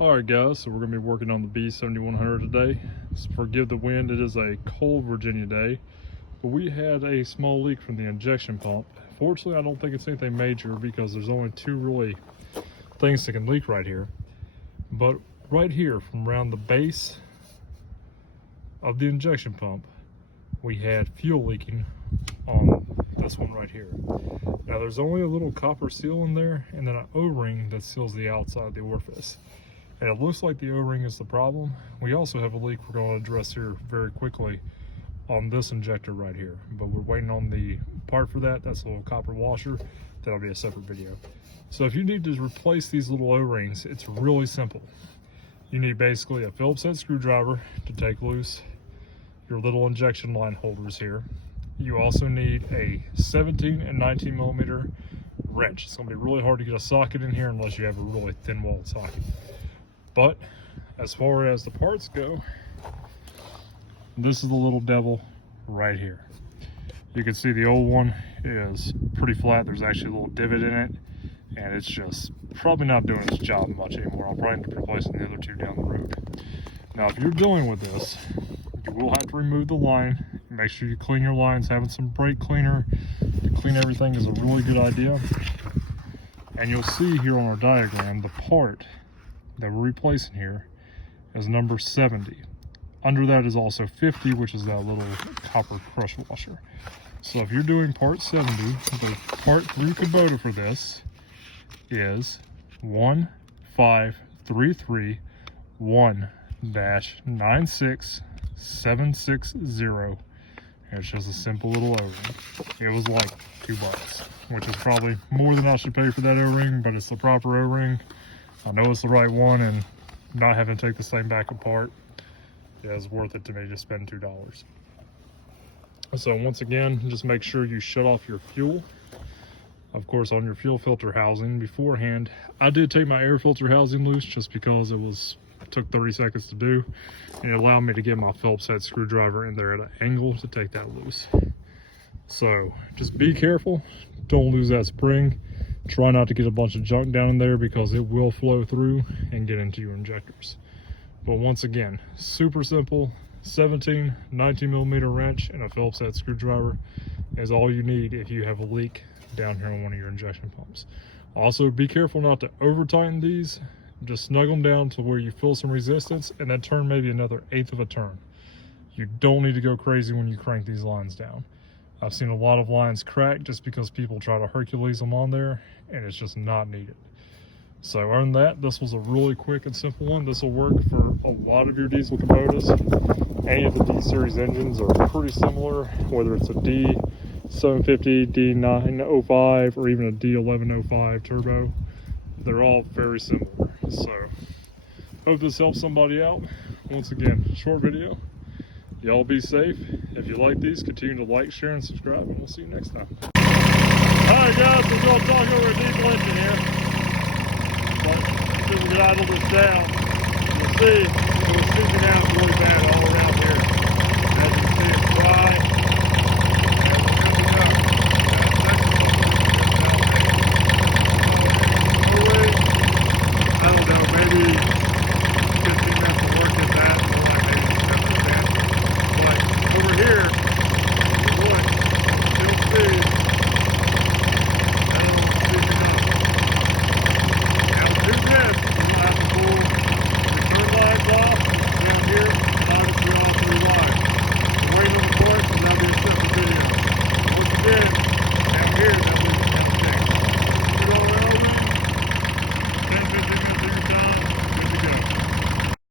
Alright guys, so we're going to be working on the B7100 today. So forgive the wind, it is a cold Virginia day. But we had a small leak from the injection pump. Fortunately, I don't think it's anything major because there's only two really things that can leak right here. But right here, from around the base of the injection pump, we had fuel leaking on this one right here. Now there's only a little copper seal in there and then an O-ring that seals the outside of the orifice. And it looks like the O-ring is the problem. We also have a leak we're going to address here very quickly on this injector right here. But we're waiting on the part for that. That's a little copper washer. That'll be a separate video. So if you need to replace these little O-rings, it's really simple. You need basically a Phillips head screwdriver to take loose your little injection line holders here. You also need a 17 and 19 millimeter wrench. It's going to be really hard to get a socket in here unless you have a really thin walled socket. But as far as the parts go, this is the little devil right here. You can see the old one is pretty flat. There's actually a little divot in it, and it's just probably not doing its job much anymore. I'll probably end up replacing the other two down the road. Now, if you're dealing with this, you will have to remove the line. Make sure you clean your lines. Having some brake cleaner to clean everything is a really good idea. And you'll see here on our diagram, the part that we're replacing here is number 70. Under that is also 50, which is that little copper crush washer. So if you're doing part 70, the part through Kubota for this is 15331-96760. It's just a simple little O-ring. It was like $2, which is probably more than I should pay for that O-ring, but it's the proper O-ring. I know it's the right one, and not having to take the same back apart is worth it to me to spend $2. So once again, just make sure you shut off your fuel. Of course, on your fuel filter housing beforehand. I did take my air filter housing loose just because it took 30 seconds to do, and it allowed me to get my Phillips head screwdriver in there at an angle to take that loose. So just be careful, don't lose that spring. Try not to get a bunch of junk down in there because it will flow through and get into your injectors. But once again, super simple. 17, 19 millimeter wrench and a Phillips head screwdriver is all you need if you have a leak down here on one of your injection pumps. Also, be careful not to over tighten these. Just snug them down to where you feel some resistance and then turn maybe another 1/8 of a turn. You don't need to go crazy when you crank these lines down. I've seen a lot of lines crack just because people try to Hercules them on there, and it's just not needed. So other than that, this was a really quick and simple one. This will work for a lot of your diesel Kubotas. Any of the D-Series engines are pretty similar, whether it's a D750, D905, or even a D1105 turbo. They're all very similar. So hope this helps somebody out. Once again, short video. Y'all be safe. If you like these, continue to like, share, and subscribe, and we'll see you next time. Alright guys, we're going to talk over a diesel engine here. But if we can idle this down, you'll see it was sticking out really bad all around.